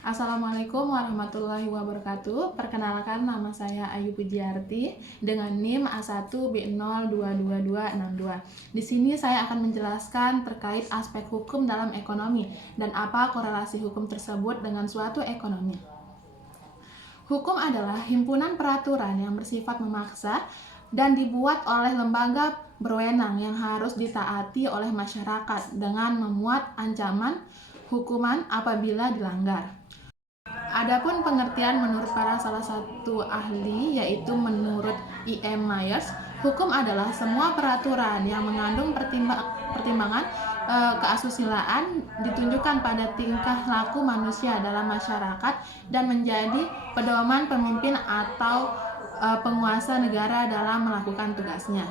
Assalamualaikum warahmatullahi wabarakatuh. Perkenalkan, nama saya Ayu Pujiarti dengan NIM A1B0222262. Di sini saya akan menjelaskan terkait aspek hukum dalam ekonomi dan apa korelasi hukum tersebut dengan suatu ekonomi. Hukum adalah himpunan peraturan yang bersifat memaksa dan dibuat oleh lembaga berwenang yang harus ditaati oleh masyarakat dengan memuat ancaman hukuman apabila dilanggar. Adapun pengertian menurut salah satu ahli, yaitu menurut I.M. Myers, hukum adalah semua peraturan yang mengandung pertimbangan keasusilaan ditunjukkan pada tingkah laku manusia dalam masyarakat dan menjadi pedoman pemimpin atau penguasa negara dalam melakukan tugasnya.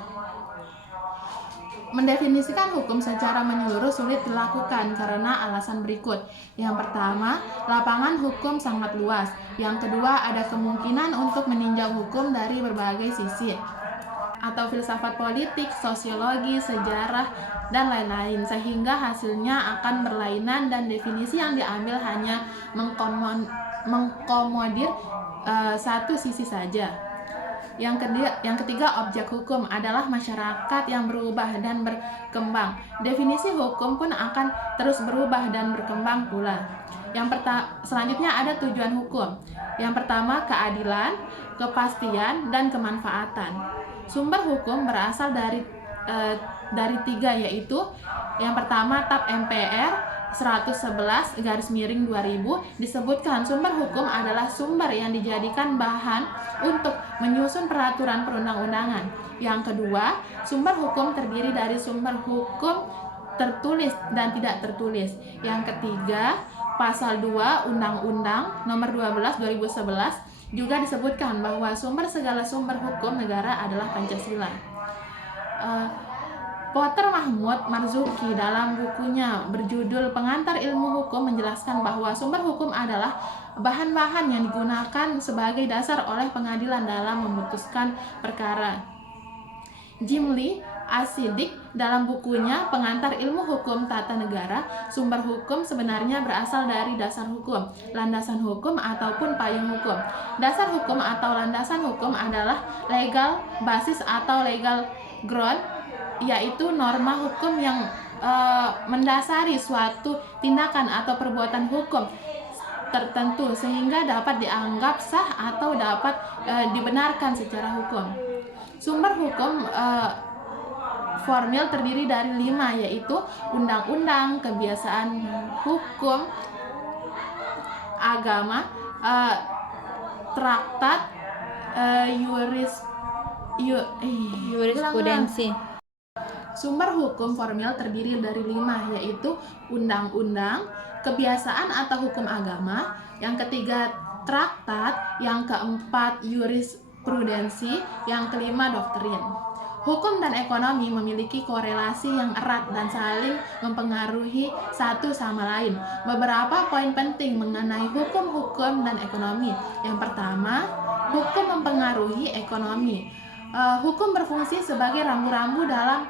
Mendefinisikan hukum secara menyeluruh sulit dilakukan karena alasan berikut. Yang pertama, lapangan hukum sangat luas. Yang kedua, ada kemungkinan untuk meninjau hukum dari berbagai sisi, atau filsafat politik, sosiologi, sejarah, dan lain-lain, sehingga hasilnya akan berlainan dan definisi yang diambil hanya mengkomodir satu sisi saja. Yang ketiga, objek hukum adalah masyarakat yang berubah dan berkembang. Definisi hukum pun akan terus berubah dan berkembang pula. Selanjutnya ada tujuan hukum. Yang pertama, keadilan, kepastian, dan kemanfaatan. Sumber hukum berasal dari tiga, yaitu yang pertama TAP MPR 111/2000 disebutkan sumber hukum adalah sumber yang dijadikan bahan untuk menyusun peraturan perundang-undangan. Yang kedua, sumber hukum terdiri dari sumber hukum tertulis dan tidak tertulis. Yang ketiga, pasal 2 Undang-Undang Nomor 12 2011 juga disebutkan bahwa segala sumber hukum negara adalah Pancasila. Potter Mahmud Marzuki dalam bukunya berjudul Pengantar Ilmu Hukum menjelaskan bahwa sumber hukum adalah bahan-bahan yang digunakan sebagai dasar oleh pengadilan dalam memutuskan perkara. Jim Lee Asidik dalam bukunya Pengantar Ilmu Hukum Tata Negara, sumber hukum sebenarnya berasal dari dasar hukum, landasan hukum, ataupun payung hukum. Dasar hukum atau landasan hukum adalah legal basis atau legal ground, yaitu norma hukum yang mendasari suatu tindakan atau perbuatan hukum tertentu sehingga dapat dianggap sah atau dapat dibenarkan secara hukum. Sumber hukum formil terdiri dari 5, yaitu undang-undang, kebiasaan hukum, agama, traktat, jurisprudensi. Sumber hukum formil terdiri dari 5, yaitu undang-undang, kebiasaan atau hukum agama, yang ketiga traktat, yang keempat jurisprudensi, yang kelima doktrin. Hukum dan ekonomi memiliki korelasi yang erat dan saling mempengaruhi satu sama lain. Beberapa poin penting mengenai hukum dan ekonomi. Yang pertama, hukum mempengaruhi ekonomi. Hukum berfungsi sebagai rambu-rambu dalam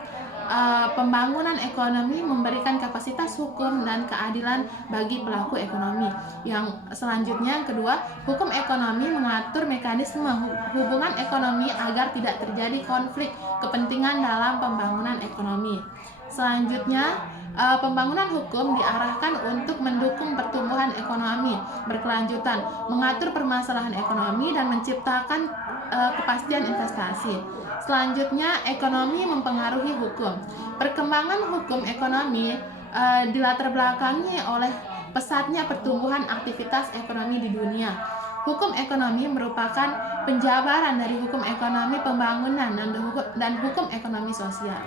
pembangunan ekonomi, memberikan kapasitas hukum dan keadilan bagi pelaku ekonomi. Yang selanjutnya, yang kedua, hukum ekonomi mengatur mekanisme hubungan ekonomi agar tidak terjadi konflik kepentingan dalam pembangunan ekonomi. Selanjutnya, pembangunan hukum diarahkan untuk mendukung pertumbuhan ekonomi berkelanjutan, mengatur permasalahan ekonomi, dan menciptakan kepastian investasi. Selanjutnya, ekonomi mempengaruhi hukum. Perkembangan hukum ekonomi dilatar belakangi oleh pesatnya pertumbuhan aktivitas ekonomi di dunia. Hukum ekonomi merupakan penjabaran dari hukum ekonomi pembangunan dan hukum ekonomi sosial.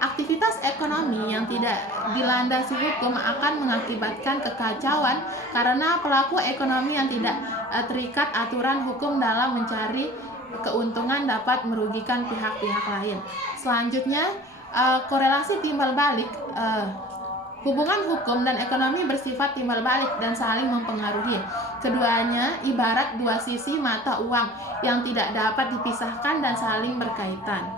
Aktivitas ekonomi yang tidak dilandasi hukum akan mengakibatkan kekacauan karena pelaku ekonomi yang tidak terikat aturan hukum dalam mencari keuntungan dapat merugikan pihak-pihak lain. Selanjutnya, korelasi timbal balik. Hubungan hukum dan ekonomi bersifat timbal balik dan saling mempengaruhi. Keduanya ibarat dua sisi mata uang yang tidak dapat dipisahkan dan saling berkaitan.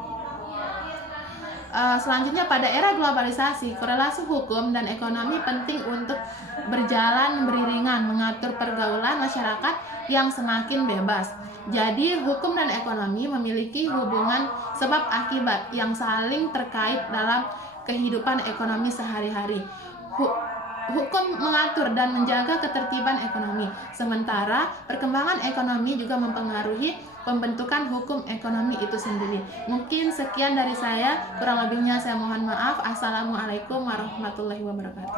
Selanjutnya, pada era globalisasi, korelasi hukum dan ekonomi penting untuk berjalan beriringan, mengatur pergaulan masyarakat yang semakin bebas. Jadi, hukum dan ekonomi memiliki hubungan sebab akibat yang saling terkait dalam kehidupan ekonomi sehari-hari. Hukum mengatur dan menjaga ketertiban ekonomi, sementara perkembangan ekonomi juga mempengaruhi pembentukan hukum ekonomi itu sendiri. Mungkin sekian dari saya, kurang lebihnya saya mohon maaf. Assalamualaikum warahmatullahi wabarakatuh.